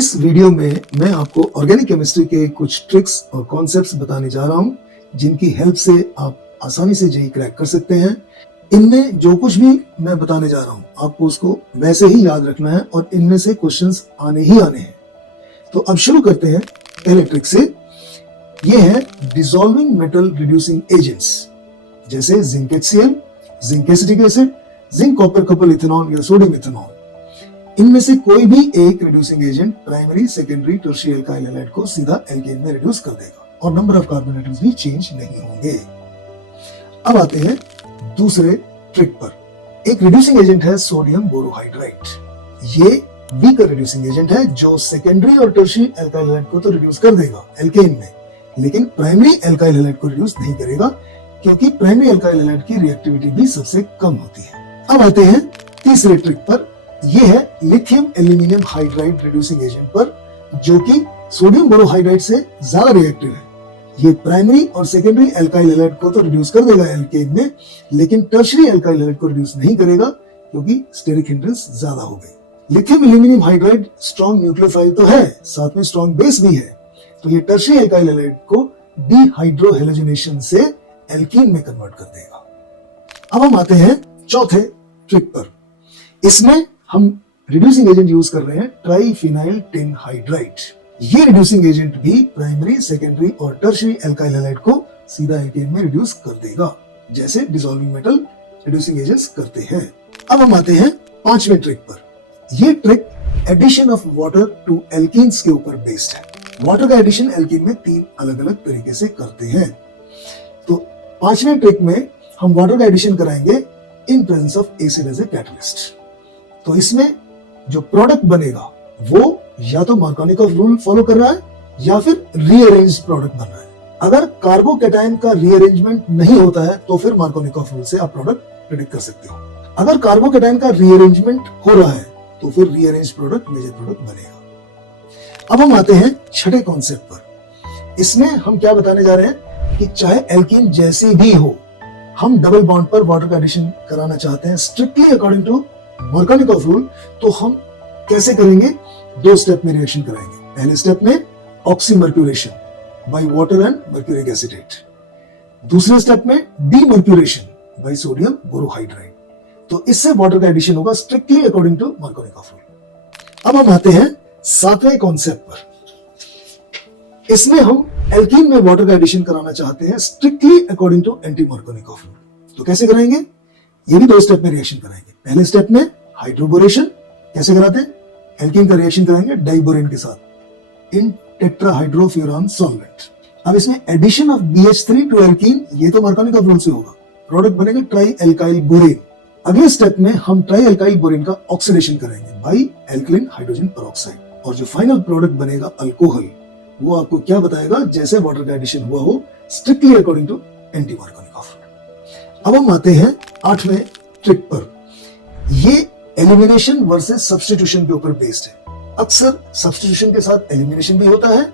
इस वीडियो में मैं आपको ऑर्गेनिक केमिस्ट्री के कुछ ट्रिक्स और कॉन्सेप्ट्स बताने जा रहा हूं, जिनकी हेल्प से आप आसानी से जेईई क्रैक कर सकते हैं। इनमें जो कुछ भी मैं बताने जा रहा हूं, आपको उसको वैसे ही याद रखना है और इनमें से क्वेश्चंस आने ही आने हैं। तो अब शुरू करते हैं पहले ट्रिक से। ये है डिसॉल्विंग मेटल रिड्यूसिंग एजेंट्स, जैसे zinc HCl, zinc acetic acid, zinc copper couple ethanol या सोडियम इथेनॉल। इनमें से कोई भी एक reducing agent primary, secondary, tertiary alkyl halide को सीधा एल्केन में रिड्यूस कर देगा और नंबर ऑफ कार्बन एटम्स भी चेंज नहीं होंगे। अब आते हैं दूसरे ट्रिक पर। एक रिड्यूसिंग एजेंट है सोडियम बोरोहाइड्राइड। ये वीकर रिड्यूसिंग एजेंट है जो सेकेंडरी और टर्शियरी एल्काइल हैलाइड को तो रिड्यूस कर देगा एल्केन में, लेकिन प्राइमरी एल्काइल हैलाइड को रिड्यूस नहीं करेगा, क्योंकि प्राइमरी एल्काइल हैलाइड की रिएक्टिविटी भी सबसे कम होती है। अब आते हैं तीसरे ट्रिक पर। यह है lithium aluminium hydride reducing agent पर, जो कि सोडियम बोरोहाइड्राइड से ज्यादा रिएक्टिव है। ये प्राइमरी और सेकेंडरी एल्काइल हैलाइड को तो रिड्यूस कर देगा एल्केन में, लेकिन टर्शियरी एल्काइल हैलाइड को रिड्यूस नहीं करेगा, क्योंकि स्टेरिक हिंड्रेंस ज्यादा हो गई। Lithium aluminium hydride strong nucleophile तो है, साथ में स्ट्रॉन्ग बेस भी है, तो ये टर्शियरी एल्काइल हैलाइड को डिहाइड्रोहेलोजिनेशन से एल्कीन में कन्वर्ट कर देगा। अब हम आते हैं चौथे ट्रिक पर। इसमें हम रिड्यूसिंग एजेंट यूज कर रहे हैं ट्राइफिनाइल टिन हाइड्राइड। ये रिड्यूसिंग एजेंट भी प्राइमरी, सेकेंडरी और टर्शियरी एल्काइल हैलाइड को सीधा एल्केन में रिड्यूस कर देगा, जैसे डिसॉल्विंग मेटल रिड्यूसिंग एजेंट्स करते हैं। अब हम आते हैं पांचवें ट्रिक पर। ये trick addition of water to alkenes के ऊपर बेस्ड है। वाटर का एडिशन एल्कीन में 3 अलग अलग तरीके से करते हैं। तो पांचवें ट्रिक में हम वाटर का एडिशन कराएंगे in presence of acid as a catalyst. तो इसमें जो प्रोडक्ट बनेगा वो या तो मार्कोनिकॉफ रूल फॉलो कर रहा है या फिर रीअरेंज प्रोडक्ट बन रहा है। अगर कार्बोकैटायन का रीअरेंजमेंट नहीं होता है तो फिर मार्कोनिकॉफ रूल से आप प्रोडक्ट प्रेडिक्ट कर सकते हो। अगर कार्बोकैटायन का रीअरेंजमेंट हो रहा है तो फिर रीअरेंज प्रोडक्ट मेजर प्रोडक्ट बनेगा। अब हम आते हैं छठे कॉन्सेप्ट पर। इसमें हम क्या बताने जा रहे हैं कि चाहे एल्कीन जैसी भी हो, हम डबल बॉन्ड पर वाटर का एडिशन कराना चाहते हैं strictly according to Markovnikov rule, तो हम कैसे करेंगे? 2 स्टेप में रिएक्शन कराएंगे। पहले स्टेप में oxymercuration by water and mercuric acetate. दूसरे स्टेप में डीमर्क्यूरेशन बाय सोडियम बोरोहाइड्राइड। तो इससे वाटर का एडिशन होगा strictly according to Markovnikov rule. अब हम आते हैं 7वें कॉन्सेप्ट पर। इसमें हम एल्कीन में वाटर का एडिशन कराना चाहते हैं strictly according to anti Markovnikov rule. तो कैसे कराएंगे? ये भी 2 स्टेप में रिएक्शन कराएंगे। पहले स्टेप में हाइड्रोबोरेशन कैसे कराते हैं? एल्कीन का रिएक्शन कराएंगे डाइबोरेन के साथ इन टेट्राहाइड्रोफ्यूरान सॉल्वेंट। अब इसमें addition of BH3 to alkene, ये तो मार्कोनिकॉफ रूल से होगा, प्रोडक्ट बनेगा ट्राई एल्काइल बोरेन। अगले स्टेप में हम ट्राई एल्काइल बोरेन का ऑक्सीडेशन कराएंगे बाय एल्कलिन हाइड्रोजन पेरोक्साइड, और जो फाइनल प्रोडक्ट बनेगा अल्कोहल, वो आपको क्या बताएगा? जैसे वाटर का एडिशन हुआ हो strictly according to anti Markovnikov rule. अब हम आते हैं 8वें ट्रिक पर। ये एलिमिनेशन वर्सेस सब्स्टिट्यूशन के ऊपर बेस्ड है। अक्सर सब्स्टिट्यूशन के साथ एलिमिनेशन भी होता है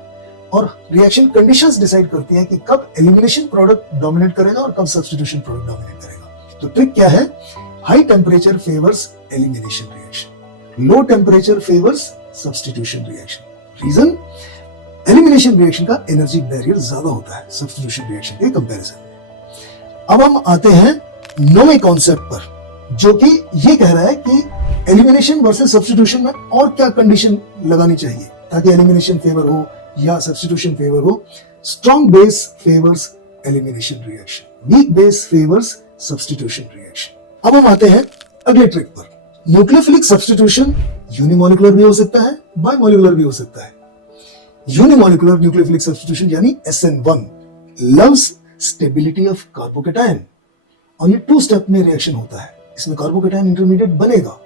और रिएक्शन कंडीशंस डिसाइड करती हैं कि कब एलिमिनेशन प्रोडक्ट डोमिनेट करेगा और कब सब्स्टिट्यूशन प्रोडक्ट डोमिनेट करेगा। तो ट्रिक क्या है? High temperature favours elimination reaction, low temperature favours substitution reaction. Reason? Elimination reaction का एनर्जी बैरियर ज्यादा होता है सब्स्टिट्यूशन रिएक्शन के कंपैरिजन में। अब हम आते हैं 9वें कॉन्सेप्ट पर, जो कि ये कह रहा है कि एलिमिनेशन वर्सेस सब्स्टिट्यूशन में और क्या कंडीशन लगानी चाहिए ताकि एलिमिनेशन फेवर हो या सब्स्टिट्यूशन फेवर हो। Strong base favours elimination reaction, weak base favours substitution reaction. अब हम आते हैं अगले ट्रिक पर। न्यूक्लियोफिलिक सब्स्टिट्यूशन यूनिमोलिकुलर भी हो सकता है, बायमोलिकुलर भी हो सकता है। यूनिमोलिकुलर न्यूक्लियोफिलिक सब्स्टिट्यूशन यानी SN1 loves stability of carbocation, और ये 2 स्टेप में रिएक्शन होता है। इसमें कार्बोकैटायन इंटरमीडिएट बनेगा।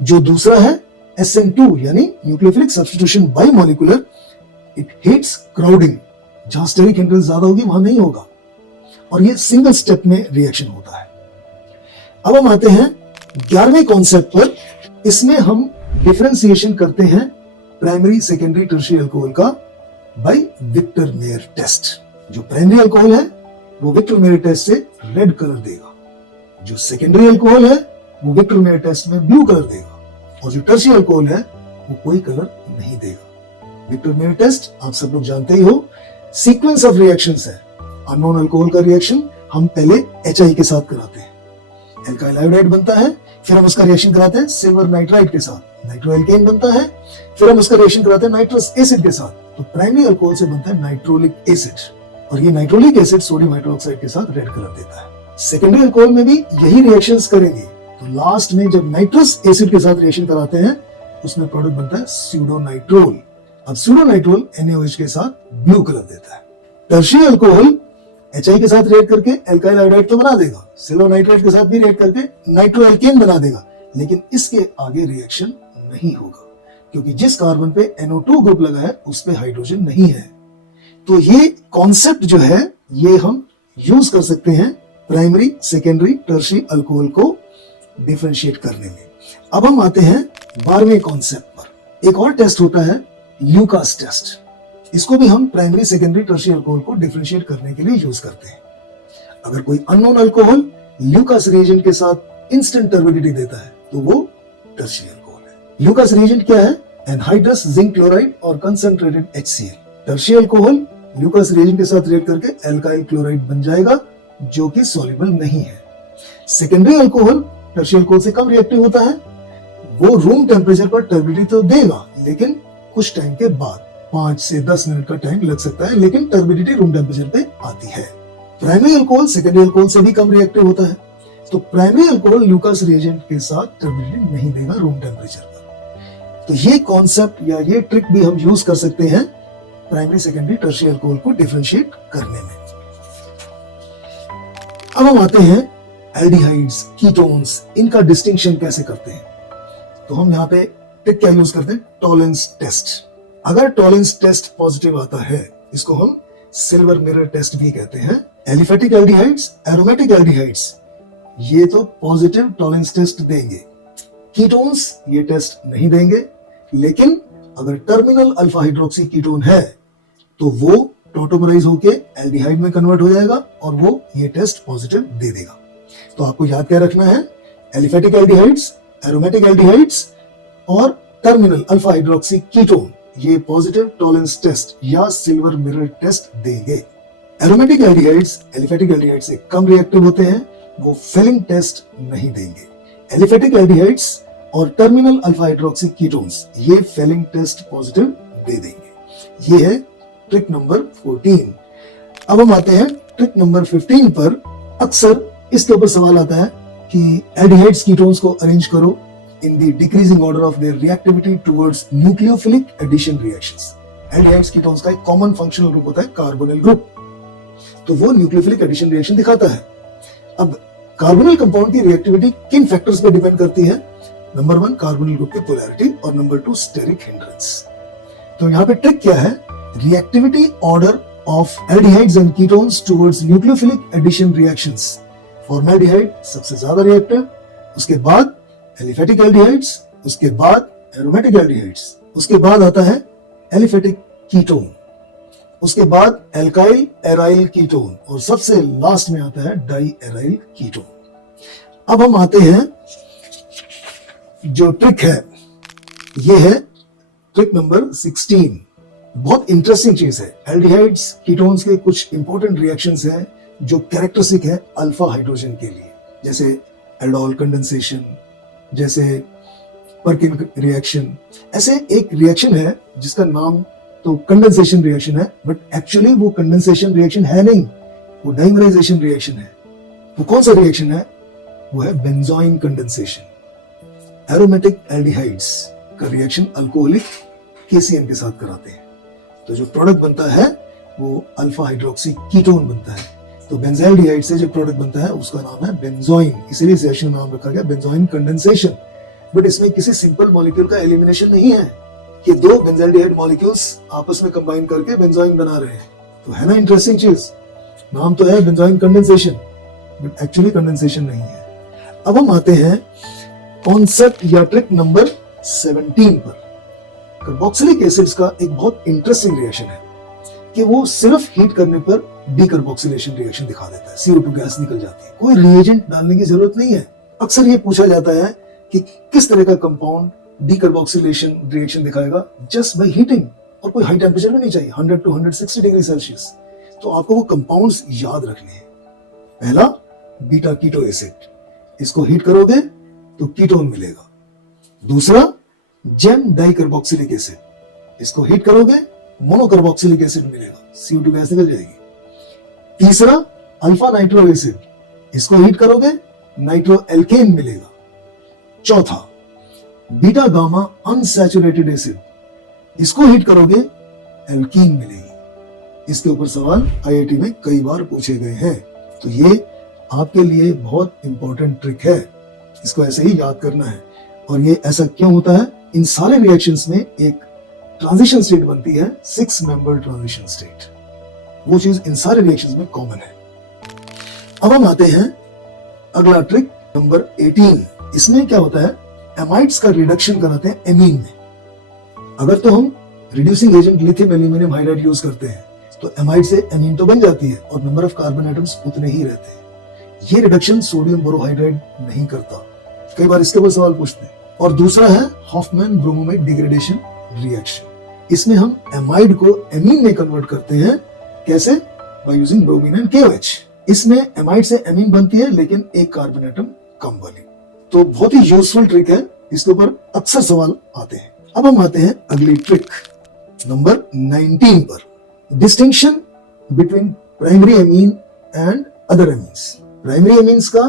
जो दूसरा है SN2 यानी nucleophilic substitution bimolecular, it hates crowding, जहां स्टेरिक हिंड्रेंस ज्यादा होगी वहां नहीं होगा, और ये सिंगल स्टेप में रिएक्शन होता है। अब हम आते हैं 11वें कॉन्सेप्ट पर। इसमें हम डिफरेंशिएशन करते हैं प्राइमरी, सेकेंडरी, टर्शियरी अल्कोहल का बाय विक्टर मेयर टेस्ट। जो प्राइमरी अल्कोहल है वो विक्टर मेयर टेस्ट से रेड कलर देगा, जो सेकेंडरी अल्कोहल है वो विक्टर मेयर टेस्ट में ब्लू कलर देगा, और जो टर्शियरी अल्कोहल है वो कोई कलर नहीं देगा। विक्टर मेयर टेस्ट आप सब लोग जानते ही हो, सीक्वेंस ऑफ रिएक्शंस है। अननोन अल्कोहल का रिएक्शन हम पहले HI के साथ कराते हैं, एल्काइल आयोडाइड बनता है, फिर हम उसका रिएक्शन कराते हैं सिल्वर नाइट्राइड के साथ, नाइट्रोएल्केन बनता है, फिर हम उसका रिएक्शन कराते हैं नाइट्रस एसिड के साथ। तो प्राइमरी अल्कोहल से बनता है नाइट्रोलिक एसिड, और ये नाइट्रोलिक एसिड सोडियम हाइड्रोक्साइड के साथ रेड कलर देता है। सेकेंडरी अल्कोहल में भी यही रिएक्शंस करेंगे, तो लास्ट में जब नाइट्रस एसिड के साथ रिएक्शन कराते हैं उसमें प्रोडक्ट बनता है स्यूडोनाइट्रोल। अब स्यूडोनाइट्रोल NaOH के साथ ब्लू कलर देता है। टर्शियरी अल्कोहल HI के साथ रिएक्ट करके एल्काइल आयोडाइड तो बना देगा, सिल्वर नाइट्राइड के साथ भी रिएक्ट करके नाइट्रोएल्केन बना देगा, लेकिन इसके आगे रिएक्शन नहीं होगा, क्योंकि जिस कार्बन पे NO2 ग्रुप लगा है उस पे हाइड्रोजन नहीं है। तो ये कॉन्सेप्ट जो है ये हम यूज कर सकते हैं प्राइमरी, सेकेंडरी, टर्शियरी अल्कोहल को डिफरेंशिएट करने में। अब हम आते हैं 12वें कॉन्सेप्ट पर। एक और टेस्ट होता है ल्यूकास टेस्ट। इसको भी हम प्राइमरी, सेकेंडरी, टर्शियरी अल्कोहल को डिफरेंशिएट करने के लिए यूज करते हैं। अगर कोई अननोन अल्कोहल ल्यूकास रिएजेंट के साथ इंस्टेंट टर्बिडिटी देता है तो वो टर्शियरी अल्कोहल है। ल्यूकास रिएजेंट क्या है? एनहाइड्रस जिंक क्लोराइड और concentrated HCl। Tertiary alcohol Lucas reagent के साथ रिएक्ट करके एल्काइल क्लोराइड बन जाएगा जो कि सॉल्युबल नहीं है। सेकेंडरी अल्कोहल टर्शियरी अल्कोहल से कम रिएक्टिव होता है, वो रूम टेम्परेचर पर टर्बिडिटी तो देगा, लेकिन कुछ टाइम के बाद 5 से 10 मिनट का टाइम लग सकता है, लेकिन टर्बिडिटी रूम टेम्परेचर पे आती है। प्राइमरी अल्कोहल सेकेंडरी अल्कोहल से भी कम रिएक्टिव होता है, तो प्राइमरी अल्कोहल ल्यूकास रिएजेंट के साथ टर्बिडिटी नहीं देगा रूम टेम्परेचर पर। तो ये कॉन्सेप्ट या ये ट्रिक भी हम यूज कर सकते हैं प्राइमरी, सेकेंडरी, टर्शियरी अल्कोहल को डिफरेंशिएट करने में। अब हम आते हैं एल्डिहाइड्स, कीटोन्स, इनका डिस्टिंक्शन कैसे करते हैं। तो हम यहाँ पे ट्रिक क्या यूज करते हैं? Tolerance test. अगर टॉलरेंस टेस्ट पॉजिटिव आता है, इसको हम सिल्वर मिरर टेस्ट भी कहते हैं। एलिफेटिक एल्डिहाइड्स, एरोमेटिक एल्डिहाइड्स, ये तो पॉजिटिव टॉलरेंस टेस्ट देंगे। कीटोन्स ये टेस्ट नहीं देंगे, लेकिन अगर टर्मिनल अल्फा हाइड्रोक्सी कीटोन है तो वो टॉटोमराइज होके एल्डिहाइड में कन्वर्ट हो जाएगा और वो ये टेस्ट पॉजिटिव दे देगा। तो आपको याद क्या रखना है? एलिफेटिक एल्डिहाइड्स, एरोमेटिक एल्डिहाइड्स और टर्मिनल अल्फा हाइड्रोक्सी कीटोन ये पॉजिटिव टॉलरेंस टेस्ट या सिल्वर मिरर टेस्ट देंगे। एरोमेटिक एल्डिहाइड्स एलिफेटिक एल्डिहाइड से कम रिएक्टिव होते हैं, वो फेलिंग टेस्ट नहीं देंगे। एलिफेटिक एल्डिहाइड्स और टर्मिनल अल्फा हाइड्रोक्सी कीटोन्स ये फेलिंग टेस्ट पॉजिटिव दे देंगे। ये है ट्रिक नंबर 14। अब हम आते हैं ट्रिक नंबर 15 पर। अक्सर इसके ऊपर सवाल आता है कि एल्डिहाइड्स कीटोन्स को अरेंज करो in the decreasing order of their reactivity towards nucleophilic addition reactions। Aldehydes ketones का एक कॉमन फंक्शनल ग्रुप होता है कार्बोनिल ग्रुप, तो वो न्यूक्लियोफिलिक एडिशन रिएक्शन दिखाता है। अब कार्बोनिल कंपाउंड की रिएक्टिविटी किन फैक्टर्स पे डिपेंड करती है? नंबर 1 कार्बोनिल ग्रुप की पोलैरिटी और नंबर 2 स्टेरिक हिंड्रेंस। तो यहाँ पे ट्रिक क्या है? Reactivity order of aldehydes and ketones towards nucleophilic addition reactions. Formaldehyde सबसे ज्यादा रिएक्टिव, उसके बाद एलिफेटिक एल्डिहाइड्स, उसके बाद एरोमेटिक एल्डिहाइड्स, उसके बाद आता है एलिफेटिक कीटोन, उसके बाद एल्काइल एराइल कीटोन और सबसे लास्ट में आता है डाई एराइल कीटोन। अब हम आते हैं, जो ट्रिक है ये है ट्रिक नंबर 16। बहुत इंटरेस्टिंग चीज है। एल्डिहाइड्स कीटोन्स के कुछ इंपॉर्टेंट रिएक्शंस हैं जो कैरेक्टरिस्टिक है अल्फा हाइड्रोजन के लिए, जैसे एल्डोल कंडेंसेशन, जैसे पर्किन रिएक्शन। ऐसे एक रिएक्शन है जिसका नाम तो कंडेंसेशन रिएक्शन है, बट एक्चुअली वो कंडेंसेशन रिएक्शन है नहीं, वो डाइमराइजेशन रिएक्शन है। वो कौन सा रिएक्शन है? वो है बेंजोइन कंडेंसेशन। एरोमेटिक एल्डिहाइड्स का रिएक्शन अल्कोहलिक KCN के साथ कराते हैं, तो जो प्रोडक्ट बनता है वो अल्फा हाइड्रोक्सी कीटोन बनता है। तो बेंजाइल्डिहाइड से जो प्रोडक्ट बनता है उसका नाम है बेंजोइन, इसीलिए इस रिएक्शन का नाम रखा गया बेंजोइन कंडेंसेशन। बट इसमें किसी सिंपल मॉलिक्यूल का एलिमिनेशन नहीं है कि दो बेंजाइल्डिहाइड मॉलिक्यूल्स आपस में कंबाइन करके बेंजोइन बना रहे हैं। तो है ना इंटरेस्टिंग चीज, नाम तो है benzoin condensation but actually condensation नहीं है। अब हम आते हैं कॉन्सेप्ट या ट्रिक नंबर 17 पर। कार्बोक्सिलिक एसिड्स का एक बहुत इंटरेस्टिंग रिएक्शन है कि वो सिर्फ हीट करने पर डीकार्बोक्सिलेशन रिएक्शन दिखा देता है, CO2 गैस निकल जाती है, कोई रिएजेंट डालने की जरूरत नहीं है। अक्सर ये पूछा जाता है कि किस तरह का कंपाउंड डीकार्बोक्सिलेशन रिएक्शन दिखाएगा? Just by heating. और कोई हाई टेम्परेचर भी नहीं चाहिए, 100 to 160 डिग्री सेल्सियस। तो आपको वो कंपाउंड्स याद रखने हैं। पहला बीटा कीटो एसिड, इसको हीट करोगे तो कीटोन मिलेगा। दूसरा जेम डाइकार्बोक्सिलिक एसिड, इसको हीट करोगे मोनोकार्बोक्सिलिक एसिड मिलेगा, CO2 गैस निकल जाएगी। तीसरा अल्फा नाइट्रो एसिड, इसको हीट करोगे नाइट्रो एल्केन मिलेगा। चौथा बीटा गामा अनसैचुरेटेड एसिड, इसको हीट करोगे एल्कीन मिलेगी। इसके ऊपर सवाल IIT में कई बार पूछे गए हैं, तो ये आपके लिए बहुत इंपॉर्टेंट ट्रिक है, इसको ऐसे ही याद करना है। और ये ऐसा क्यों होता है, इन सारे रिएक्शंस में एक ट्रांजिशन स्टेट बनती है, 6 मेंबर ट्रांजिशन स्टेट, वो चीज इन सारे रिएक्शंस में कॉमन है। अब हम आते हैं अगला ट्रिक नंबर 18। इसमें क्या होता है, एमाइड्स का रिडक्शन कराते हैं एमीन में। अगर तो हम reducing agent lithium aluminium hydride use करते हैं तो एमाइड से एमीन तो बन जाती है और नंबर ऑफ कार्बन एटम्स उतने ही रहते हैं। ये रिडक्शन सोडियम बोरोहाइड्राइड नहीं करता, कई बार इसके ऊपर सवाल पूछते हैं। और दूसरा है हॉफमैन ब्रोमोमेट डिग्रेडेशन रिएक्शन, इसमें हम एमाइड को एमीन में कन्वर्ट करते हैं। कैसे? By using bromine and KOH। इसमें एमाइड से एमीन बनती है लेकिन एक कार्बन एटम कम वाली। तो बहुत ही यूजफुल ट्रिक है, इसके ऊपर अक्सर सवाल आते हैं। अब हम आते हैं अगली ट्रिक नंबर 19 पर, distinction between primary amine and other amines. Primary amines का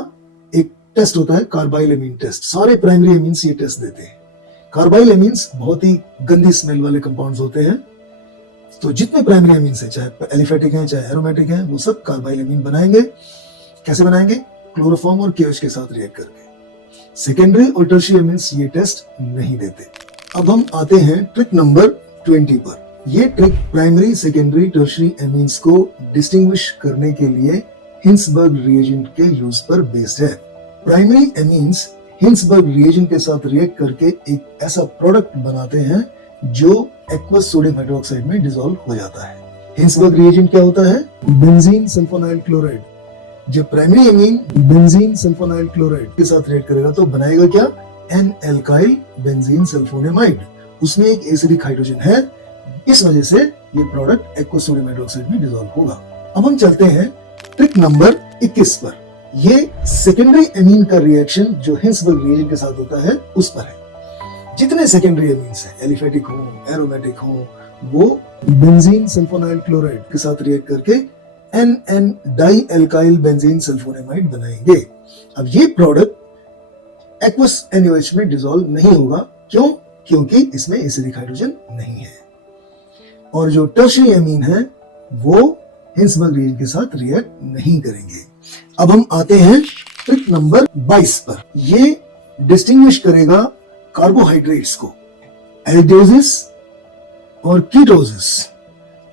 एक टेस्ट होता है कार्बाइल एमीन टेस्ट, सारे प्राइमरी एमीन्स ये टेस्ट देते हैं। कार्बाइल एमीन्स बहुत ही गंदी स्मेल वाले कंपाउंड्स होते हैं, तो जितने प्राइमरी एमीन्स हैं, चाहे एलिफेटिक हैं चाहे एरोमेटिक हैं, वो सब कार्बाइल एमीन बनाएंगे। कैसे बनाएंगे? क्लोरोफॉर्म और KOH के साथ रिएक्ट करके। सेकेंडरी और टर्शियरी एमीन्स ये टेस्ट नहीं देते। अब हम आते हैं ट्रिक नंबर 20 पर। ये trick primary, secondary, tertiary amines को डिस्टिंग्विश करने के लिए हिंसबर्ग रिएजेंट के यूज पर बेस्ड है। प्राइमरी एमीन्स हिंसबर्ग रिएजेंट के साथ रिएक्ट करके एक ऐसा प्रोडक्ट बनाते हैं जो एक्वस सोडियम हाइड्रोक्साइड में डिसॉल्व हो जाता है। हिंसबर्ग रिएजेंट क्या होता है? Benzene sulphonyl chloride. जब primary amine benzene sulphonyl chloride के साथ रिएक्ट करेगा तो बनाएगा क्या? N alkyl benzene sulphonamide. उसमें एक एसिडिक हाइड्रोजन है, इस वजह से ये प्रोडक्ट एक्वस सोडियम हाइड्रोक्साइड में डिसॉल्व होगा। अब हम चलते हैं ट्रिक नंबर 21 पर। ये सेकेंडरी एमीन का रिएक्शन जो हिंसबर्ग रिएजेंट के साथ होता है उस पर है। जितने सेकेंडरी एमीन्स हैं, एलिफेटिक हो, एरोमेटिक हो, वो बेंजीन सल्फोनाइल क्लोराइड के साथ रिएक्ट करके N di alkyl benzene sulphonamide बनाएंगे। अब ये प्रोडक्ट एक्वस NaOH में डिसॉल्व नहीं होगा। क्यों? क्योंकि इसमें एसिडिक हाइड्रोजन नहीं है। और जो टर्शियरी एमीन है वो हिंसबर्ग रिएजेंट के साथ रिएक्ट नहीं करेंगे। अब हम आते हैं ट्रिक नंबर 22 पर। ये डिस्टिंग्विश करेगा कार्बोहाइड्रेट्स को। एल्डोसिस और कीटोसिस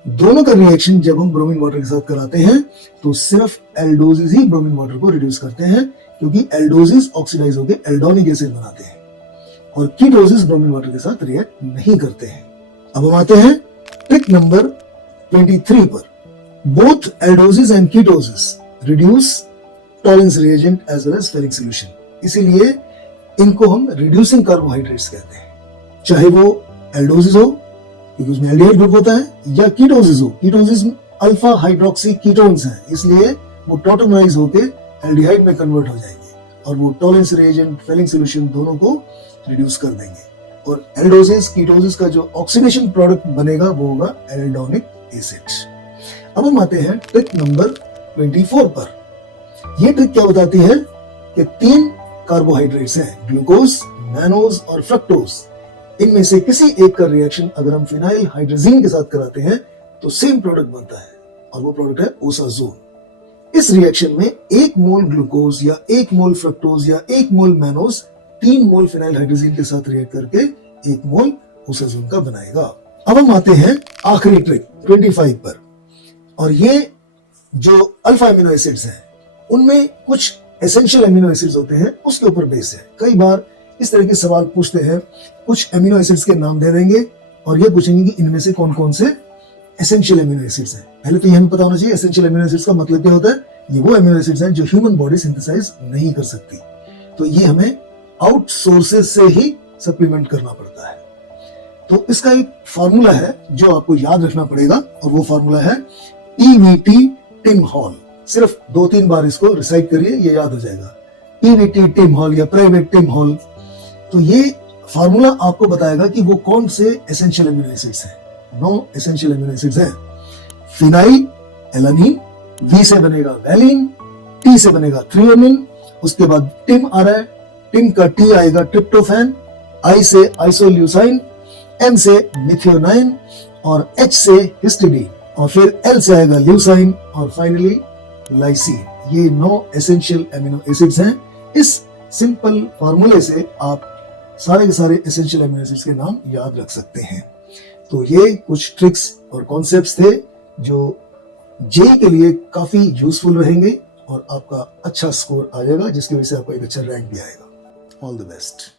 दोनों का रिएक्शन जब हम ब्रोमीन वाटर के साथ कराते हैं तो सिर्फ एल्डोसिस ही ब्रोमीन वाटर को रिड्यूस करते हैं, क्योंकि एल्डोसिस ऑक्सीडाइज होकर एल्डोनिक एसिड बनाते हैं और कीटोसिस ब्रोमीन वाटर के साथ रिएक्ट नहीं करते हैं। अब हम आते हैं ट्रिक नंबर 23 पर। Both aldoses and ketoses reduce Tollens reagent as well as ferric solution, इसीलिए इनको हम रिड्यूसिंग कार्बोहाइड्रेट्स कहते हैं। चाहे वो एल्डोसिस हो क्योंकि उसमें एल्डिहाइड ग्रुप होता है, या कीटोसिस हो, कीटोसिस अल्फा हाइड्रोक्सी कीटोन्स हैं, इसलिए वो टॉटोमराइज होके एल्डिहाइड में कन्वर्ट हो जाएंगे और वो टॉलेंस रिएजेंट, फेलिंग सॉल्यूशन दोनों को रिड्यूस कर देंगे। और एल्डोसिस कीटोसिस का जो ऑक्सीडेशन प्रोडक्ट बनेगा वो होगा एल्डोनिक एसिड। अब हम आते हैं ट्रिक नंबर 24 पर। ये ट्रिक क्या बताती है कि 3 कार्बोहाइड्रेट्स हैं, ग्लूकोज, मैनोज और फ्रक्टोज। इनमें से किसी एक का रिएक्शन अगर हम फिनाइल हाइड्रोजीन के साथ कराते हैं तो सेम प्रोडक्ट बनता है और वो प्रोडक्ट है ओसाजोन। इस रिएक्शन में 1 मोल ग्लूकोज या 1 मोल फ्रक्टोज या 1 मोल मैनोज 3 मोल फिनाइल हाइड्रोजीन के साथ रिएक्ट करके 1 मोल ओसाजोन का बनाएगा। अब हम आते हैं आखिरी ट्रिक 25 पर, और ये जो अल्फा एमिनो एसिड्स हैं उनमें कुछ एसेंशियल एमिनो एसिड्स होते हैं, उसके ऊपर बेस्ड है। कई बार इस तरह के सवाल पूछते हैं, कुछ एमिनो एसिड्स के नाम दे देंगे और ये पूछेंगे कि इनमें से कौन कौन से एसेंशियल एमिनो एसिड्स हैं। पहले तो ये हमें पता होना चाहिए एसेंशियल एमिनो एसिड्स का मतलब क्या होता है। ये वो एमिनो एसिड्स हैं जो ह्यूमन बॉडी सिंथेसाइज नहीं कर सकती, तो ये हमें आउट सोर्सेज से ही सप्लीमेंट करना पड़ता है। तो इसका एक फॉर्मूला है जो आपको याद रखना पड़ेगा, और वो फॉर्मूला है EVT टिम हॉल। सिर्फ 2-3 बार इसको रिसाइट करिए, ये याद हो जाएगा। EVT टिम हॉल या प्राइवेट टिम हॉल। तो ये फॉर्मूला आपको बताएगा कि वो कौन से एसेंशियल अमीनो एसिड्स हैं। 9 एसेंशियल अमीनो एसिड्स हैं। फिनाइल एलानिन, V से बनेगा वैलिन, T से बनेगा थ्रियोनिन, उसके बाद टिम आ रहा है, टिम का T आएगा ट्रिप्टोफैन, I से आइसोल्यूसाइन, M से मिथियोनाइन और H से हिस्टिडीन, और फिर L से आएगा ल्यूसाइन और फाइनली लाइसीन। ये 9 एसेंशियल अमीनो एसिड्स हैं। इस सिंपल फॉर्मूले से आप सारे के सारे एसेंशियल अमीनो एसिड्स के नाम याद रख सकते हैं। तो ये कुछ ट्रिक्स और कॉन्सेप्ट्स थे जो जेई के लिए काफी यूजफुल रहेंगे और आपका अच्छा स्कोर आ जाएगा, जिसकी वजह से आपको एक अच्छा रैंक भी आएगा। All the best.